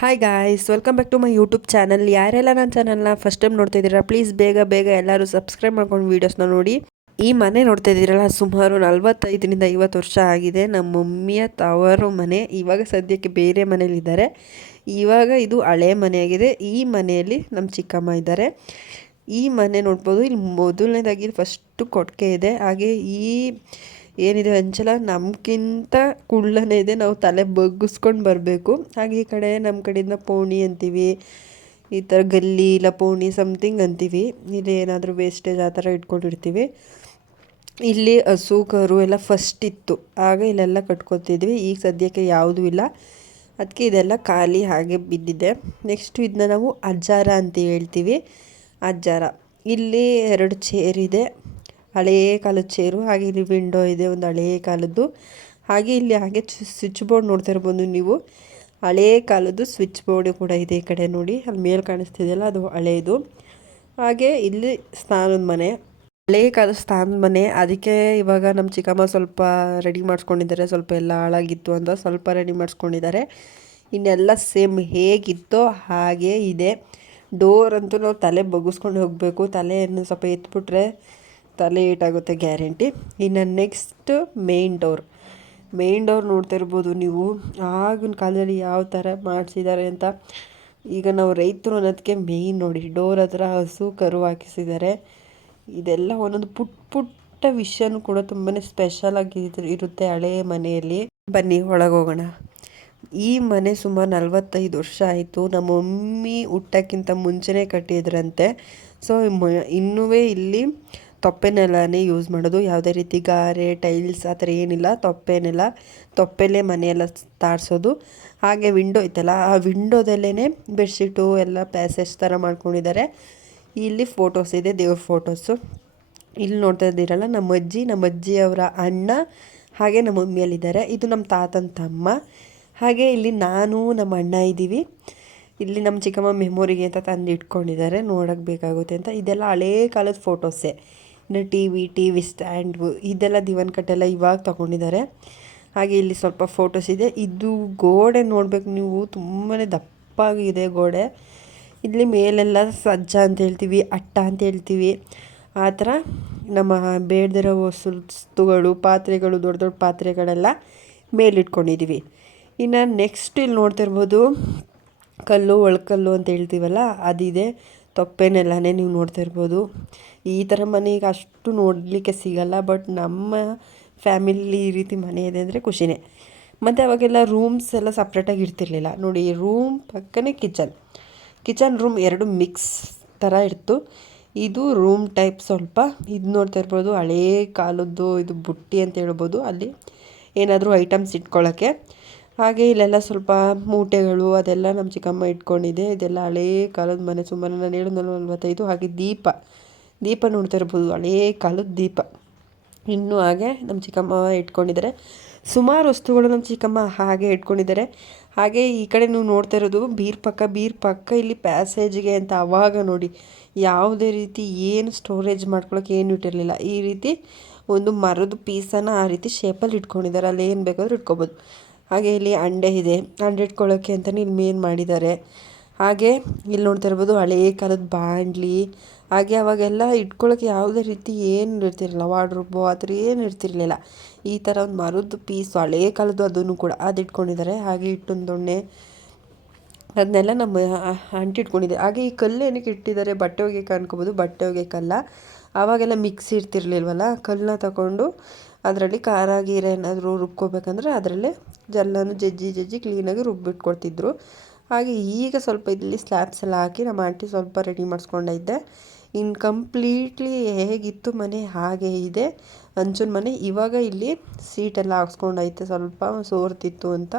Hi guys, welcome back to my YouTube channel. ಯಾರೆಲ್ಲ ನನ್ನ ಚಾನಲ್ನ ಫಸ್ಟ್ ಟೈಮ್ ನೋಡ್ತಾ ಇದ್ದೀರಾ, ಪ್ಲೀಸ್ ಬೇಗ ಬೇಗ ಎಲ್ಲರೂ ಸಬ್ಸ್ಕ್ರೈಬ್ ಮಾಡ್ಕೊಂಡು ವೀಡಿಯೋಸ್ನ ನೋಡಿ. ಈ ಮನೆ ನೋಡ್ತಾ ಇದ್ದೀರಲ್ಲ, ಸುಮಾರು 45ರಿಂದ 50 ವರ್ಷ ಆಗಿದೆ. ನಮ್ಮ ಮಮ್ಮಿಯ ತವರು ಮನೆ. ಇವಾಗ ಸದ್ಯಕ್ಕೆ ಬೇರೆ ಮನೇಲಿದ್ದಾರೆ. ಇವಾಗ ಇದು ಹಳೆ ಮನೆಯಾಗಿದೆ. ಈ ಮನೆಯಲ್ಲಿ ನಮ್ಮ ಚಿಕ್ಕಮ್ಮ ಇದ್ದಾರೆ. ಈ ಮನೆ ನೋಡ್ಬೋದು. ಇಲ್ಲಿ ಮೊದಲನೇದಾಗಿ ಫಸ್ಟು ಕೊಟ್ಟಿಗೆ ಇದೆ. ಹಾಗೆ ಈ ಏನಿದೆ ಅಂಚಲ ನಮ್ಗಿಂತ ಕುಳ್ಳನೇ ಇದೆ. ನಾವು ತಲೆ ಬಗ್ಗಿಸ್ಕೊಂಡು ಬರಬೇಕು. ಹಾಗೆ ಈ ಕಡೆ ನಮ್ಮ ಕಡೆಯಿಂದ ಪೋಣಿ ಅಂತೀವಿ, ಈ ಥರ ಗಲ್ಲಿ ಇಲ್ಲ ಪೋಣಿ ಸಮಥಿಂಗ್ ಅಂತೀವಿ. ಇಲ್ಲಿ ಏನಾದರೂ ವೇಸ್ಟೇಜ್ ಆ ಥರ ಇಟ್ಕೊಂಡಿರ್ತೀವಿ. ಇಲ್ಲಿ ಹಸು ಕರು ಎಲ್ಲ ಫಸ್ಟ್ ಇತ್ತು, ಆಗ ಇಲ್ಲೆಲ್ಲ ಕಟ್ಕೊತಿದ್ವಿ. ಈಗ ಸದ್ಯಕ್ಕೆ ಯಾವುದೂ ಇಲ್ಲ, ಅದಕ್ಕೆ ಇದೆಲ್ಲ ಖಾಲಿ ಹಾಗೆ ಬಿದ್ದಿದೆ. ನೆಕ್ಸ್ಟು ಇದನ್ನ ನಾವು ಅಜ್ಜಾರ ಅಂತ ಹೇಳ್ತೀವಿ. ಅಜ್ಜಾರ ಇಲ್ಲಿ 2 ಚೇರ್ ಇದೆ, ಹಳೇ ಕಾಲದ ಚೇರು. ಹಾಗೆ ಇಲ್ಲಿ ವಿಂಡೋ ಇದೆ, ಒಂದು ಹಳೇ ಕಾಲದ್ದು. ಹಾಗೆ ಇಲ್ಲಿ ಹಾಗೆ ಸ್ವಿಚ್ ಬೋರ್ಡ್ ನೋಡ್ತಾ ಇರ್ಬೋದು ನೀವು. ಹಳೇ ಕಾಲದ್ದು ಸ್ವಿಚ್ ಬೋರ್ಡ್ ಕೂಡ ಇದೆ. ಈ ಕಡೆ ನೋಡಿ, ಅಲ್ಲಿ ಮೇಲೆ ಕಾಣಿಸ್ತಿದೆಯಲ್ಲ, ಅದು ಹಳೇದು. ಹಾಗೆ ಇಲ್ಲಿ ಸ್ನಾನದ ಮನೆ, ಹಳೇ ಕಾಲದ ಸ್ನಾನದ ಮನೆ. ಅದಕ್ಕೆ ಇವಾಗ ನಮ್ಮ ಚಿಕ್ಕಮ್ಮ ಸ್ವಲ್ಪ ರೆಡಿ ಮಾಡಿಸ್ಕೊಂಡಿದ್ದಾರೆ. ಸ್ವಲ್ಪ ಎಲ್ಲ ಹಾಳಾಗಿತ್ತು ಅಂತ ಸ್ವಲ್ಪ ರೆಡಿ ಮಾಡಿಸ್ಕೊಂಡಿದ್ದಾರೆ. ಇನ್ನೆಲ್ಲ ಸೇಮ್ ಹೇಗಿತ್ತೋ ಹಾಗೇ ಇದೆ. ಡೋರ್ ಅಂತೂ ನಾವು ತಲೆ ಬಗ್ಗಿಸ್ಕೊಂಡು ಹೋಗಬೇಕು. ತಲೆಯನ್ನು ಸ್ವಲ್ಪ ಎತ್ಬಿಟ್ರೆ ತಲೆ ಏಟಾಗುತ್ತೆ ಗ್ಯಾರಂಟಿ. ಇನ್ನು ನೆಕ್ಸ್ಟ್ ಮೇನ್ ಡೋರ್ ನೋಡ್ತಾ ಇರ್ಬೋದು ನೀವು. ಆಗಿನ ಕಾಲದಲ್ಲಿ ಯಾವ ಥರ ಮಾಡಿಸಿದ್ದಾರೆ ಅಂತ. ಈಗ ನಾವು ರೈತರು ಅನ್ನೋದಕ್ಕೆ ಮೇಯ್ನ್ ನೋಡಿ, ಡೋರ್ ಹತ್ರ ಹಸು ಕರು ಹಾಕಿಸಿದ್ದಾರೆ. ಇದೆಲ್ಲ ಒಂದೊಂದು ಪುಟ್ಟ ವಿಷಯನೂ ಕೂಡ ತುಂಬಾ ಸ್ಪೆಷಲ್ ಆಗಿ ಇರುತ್ತೆ ಹಳೆ ಮನೆಯಲ್ಲಿ. ಬನ್ನಿ ಒಳಗೋಗೋಣ. ಈ ಮನೆ ಸುಮಾರು 45 ವರ್ಷ ಆಯಿತು. ನಮ್ಮ ಮಮ್ಮಿ ಹುಟ್ಟೋಕ್ಕಿಂತ ಮುಂಚೆನೇ ಕಟ್ಟಿದ್ರಂತೆ. ಸೊ ಇನ್ನೂ ಇಲ್ಲಿ ತೊಪ್ಪೆನೆಲ್ಲನೇ ಯೂಸ್ ಮಾಡೋದು. ಯಾವುದೇ ರೀತಿ ಗಾರೆ ಟೈಲ್ಸ್ ಆ ಥರ ಏನಿಲ್ಲ. ತೊಪ್ಪೆಲೇ ಮನೆಯೆಲ್ಲ ತಾರಿಸೋದು. ಹಾಗೆ ವಿಂಡೋ ಇತ್ತಲ್ಲ, ಆ ವಿಂಡೋದಲ್ಲೇ ಬೆಡ್ಶೀಟು ಎಲ್ಲ ಪ್ಯಾಸೇಜ್ ಥರ ಮಾಡ್ಕೊಂಡಿದ್ದಾರೆ. ಇಲ್ಲಿ ಫೋಟೋಸ್ ಇದೆ, ದೇವ್ರ ಫೋಟೋಸು. ಇಲ್ಲಿ ನೋಡ್ತಾ ಇದ್ದೀರಲ್ಲ, ನಮ್ಮ ಅಜ್ಜಿಯವರ ಅಣ್ಣ ಹಾಗೆ ನಮ್ಮ ಮಮ್ಮಿಯಲ್ಲಿದ್ದಾರೆ. ಇದು ನಮ್ಮ ತಾತನ ತಮ್ಮ. ಹಾಗೆ ಇಲ್ಲಿ ನಾನು ನಮ್ಮ ಅಣ್ಣ ಇದ್ದೀವಿ. ಇಲ್ಲಿ ನಮ್ಮ ಚಿಕ್ಕಮ್ಮ ಮೆಮೊರಿಗೆ ಅಂತ ತಂದು ಇಟ್ಕೊಂಡಿದ್ದಾರೆ, ನೋಡೋಕ್ಕೆ ಬೇಕಾಗುತ್ತೆ ಅಂತ. ಇದೆಲ್ಲ ಹಳೇ ಕಾಲದ ಫೋಟೋಸೇ. ಇನ್ನು ಟಿ ವಿ ಸ್ಟ್ಯಾಂಡು ಇದೆಲ್ಲ ದಿವಾನ್ ಕಟ್ಟೆಲ್ಲ ಇವಾಗ ತೊಗೊಂಡಿದ್ದಾರೆ. ಹಾಗೆ ಇಲ್ಲಿ ಸ್ವಲ್ಪ ಫೋಟೋಸ್ ಇದೆ. ಇದು ಗೋಡೆ ನೋಡಬೇಕು ನೀವು, ತುಂಬಾ ದಪ್ಪಾಗಿದೆ ಗೋಡೆ. ಇಲ್ಲಿ ಮೇಲೆಲ್ಲ ಸಜ್ಜ ಅಂತ ಹೇಳ್ತೀವಿ, ಅಟ್ಟ ಅಂತ ಹೇಳ್ತೀವಿ. ಆ ಥರ ನಮ್ಮ ಬೇಡದಿರೋ ವಸ್ತುಗಳು, ಪಾತ್ರೆಗಳು, ದೊಡ್ಡ ದೊಡ್ಡ ಪಾತ್ರೆಗಳೆಲ್ಲ ಮೇಲಿಟ್ಕೊಂಡಿದ್ದೀವಿ. ಇನ್ನು ನೆಕ್ಸ್ಟ್ ಇಲ್ಲಿ ನೋಡ್ತಾ ಇರ್ಬೋದು, ಕಲ್ಲು ಒಳಕಲ್ಲು ಅಂತ ಹೇಳ್ತೀವಲ್ಲ, ಅದಿದೆ. ತೊಪ್ಪೆನೆಲ್ಲನೇ ನೀವು ನೋಡ್ತಾ ಇರ್ಬೋದು. ಈ ಥರ ಮನೆ ಈಗ ಅಷ್ಟು ನೋಡಲಿಕ್ಕೆ ಸಿಗಲ್ಲ. ಬಟ್ ನಮ್ಮ ಫ್ಯಾಮಿಲಿ ಈ ರೀತಿ ಮನೆ ಇದೆ ಅಂದರೆ ಖುಷಿನೇ. ಮತ್ತು ಅವಾಗೆಲ್ಲ ರೂಮ್ಸ್ ಎಲ್ಲ ಸಪ್ರೇಟಾಗಿ ಇರ್ತಿರ್ಲಿಲ್ಲ ನೋಡಿ. ರೂಮ್ ಪಕ್ಕನೇ ಕಿಚನ್ ರೂಮ್ 2 ಮಿಕ್ಸ್ ಥರ ಇರ್ತು. ಇದು ರೂಮ್ ಟೈಪ್ ಸ್ವಲ್ಪ. ಇದು ನೋಡ್ತಾ ಇರ್ಬೋದು, ಹಳೇ ಕಾಲದ್ದು ಇದು ಬುಟ್ಟಿ ಅಂತ ಹೇಳ್ಬೋದು. ಅಲ್ಲಿ ಏನಾದರೂ ಐಟಮ್ಸ್ ಇಟ್ಕೊಳ್ಳೋಕ್ಕೆ. ಹಾಗೆ ಇಲ್ಲೆಲ್ಲ ಸ್ವಲ್ಪ ಮೂಟೆಗಳು ಅದೆಲ್ಲ ನಮ್ಮ ಚಿಕ್ಕಮ್ಮ ಇಟ್ಕೊಂಡಿದೆ. ಇದೆಲ್ಲ ಹಳೇ ಕಾಲದ ಮನೆ. ಸುಮಾರು ನಾನು 745. ಹಾಗೆ ದೀಪ ನೋಡ್ತಾ ಇರ್ಬೋದು, ಹಳೇ ಕಾಲದ ದೀಪ ಇನ್ನೂ ಹಾಗೆ ನಮ್ಮ ಚಿಕ್ಕಮ್ಮ ಇಟ್ಕೊಂಡಿದ್ದಾರೆ. ಸುಮಾರು ವಸ್ತುಗಳು ನಮ್ಮ ಚಿಕ್ಕಮ್ಮ ಹಾಗೆ ಇಟ್ಕೊಂಡಿದ್ದಾರೆ. ಹಾಗೆ ಈ ಕಡೆ ನೀವು ನೋಡ್ತಾ ಇರೋದು ಬೀರ್ ಪಕ್ಕ ಇಲ್ಲಿ ಪ್ಯಾಸೇಜ್ಗೆ ಅಂತ. ಆವಾಗ ನೋಡಿ, ಯಾವುದೇ ರೀತಿ ಏನು ಸ್ಟೋರೇಜ್ ಮಾಡ್ಕೊಳ್ಳೋಕೆ ಏನು ಇಟ್ಟಿರಲಿಲ್ಲ. ಈ ರೀತಿ ಒಂದು ಮರದ ಪೀಸನ್ನು ಆ ರೀತಿ ಶೇಪಲ್ಲಿ ಇಟ್ಕೊಂಡಿದ್ದಾರೆ. ಅಲ್ಲಿ ಏನು ಬೇಕಾದರೂ ಇಟ್ಕೊಬೋದು. ಹಾಗೆ ಇಲ್ಲಿ ಅಂಡೆ ಇದೆ, ಅಂಡೆ ಇಟ್ಕೊಳ್ಳೋಕ್ಕೆ ಅಂತಲೇ ಇಲ್ಲಿ ಮೇನ್ ಮಾಡಿದ್ದಾರೆ. ಹಾಗೆ ಇಲ್ಲಿ ನೋಡ್ತಾ ಇರ್ಬೋದು, ಹಳೇ ಕಾಲದ ಬಾಂಡ್ಲಿ. ಹಾಗೆ ಅವಾಗೆಲ್ಲ ಇಟ್ಕೊಳ್ಳೋಕ್ಕೆ ಯಾವುದೇ ರೀತಿ ಏನು ಇರ್ತಿರಲಿಲ್ಲ, ವಾರ್ಡ್ರೋಬು ಆ ಥರ ಏನು ಇರ್ತಿರಲಿಲ್ಲ. ಈ ಥರ ಒಂದು ಮರದ ಪೀಸು ಹಳೇ ಕಾಲದ್ದು, ಅದನ್ನು ಕೂಡ ಅದು ಇಟ್ಕೊಂಡಿದ್ದಾರೆ. ಹಾಗೆ ಇಟ್ಟೊಂದು ದೊಣ್ಣೆ ಅದನ್ನೆಲ್ಲ ನಮ್ಮ ಆಂಟಿ ಇಟ್ಕೊಂಡಿದೆ. ಹಾಗೆ ಈ ಕಲ್ಲು ಏನಕ್ಕೆ ಇಟ್ಟಿದ್ದಾರೆ, ಬಟ್ಟೆ ಒಗೆಯೋಕೆ ಅನ್ಕೋಬೋದು. ಬಟ್ಟೆ ಒಗೆಯೋಕ್ಕಲ್ಲ, ಆವಾಗೆಲ್ಲ ಮಿಕ್ಸಿ ಇರ್ತಿರ್ಲಿಲ್ವಲ್ಲ, ಕಲ್ಲನ್ನ ತಗೊಂಡು ಅದರಲ್ಲಿ ಖಾರ ಗೀರ ಏನಾದರೂ ರುಬ್ಕೋಬೇಕಂದ್ರೆ ಅದರಲ್ಲೇ ಜಲ್ಲನ್ನು ಜಜ್ಜಿ ಕ್ಲೀನಾಗಿ ರುಬ್ಬಿಟ್ಕೊಡ್ತಿದ್ರು. ಹಾಗೆ ಈಗ ಸ್ವಲ್ಪ ಇಲ್ಲಿ ಸ್ಲ್ಯಾಬ್ಸ್ ಎಲ್ಲ ಹಾಕಿ ನಮ್ಮ ಆಂಟಿ ಸ್ವಲ್ಪ ರೆಡಿ ಮಾಡಿಸ್ಕೊಂಡಿದ್ದೆ. ಇನ್ನು ಕಂಪ್ಲೀಟ್ಲಿ ಹೇಗಿತ್ತು ಮನೆ ಹಾಗೆ ಇದೆ ಹಂಚಿನ ಮನೆ. ಇವಾಗ ಇಲ್ಲಿ ಸೀಟೆಲ್ಲ ಹಾಕ್ಸ್ಕೊಂಡೈತೆ, ಸ್ವಲ್ಪ ಸೋರ್ತಿತ್ತು ಅಂತ.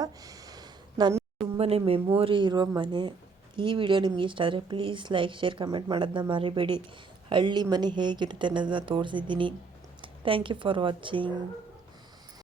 ನನ್ನ ತುಂಬಾ ಮೆಮೊರಿ ಇರೋ ಮನೆ. ಈ ವಿಡಿಯೋ ನಿಮ್ಗೆ ಇಷ್ಟ ಆದರೆ ಪ್ಲೀಸ್ ಲೈಕ್, ಶೇರ್, ಕಮೆಂಟ್ ಮಾಡೋದನ್ನ ಮರಿಬೇಡಿ. ಹಳ್ಳಿ ಮನೆ ಹೇಗಿರುತ್ತೆ ಅನ್ನೋದನ್ನ ತೋರಿಸಿದ್ದೀನಿ. Thank you for watching.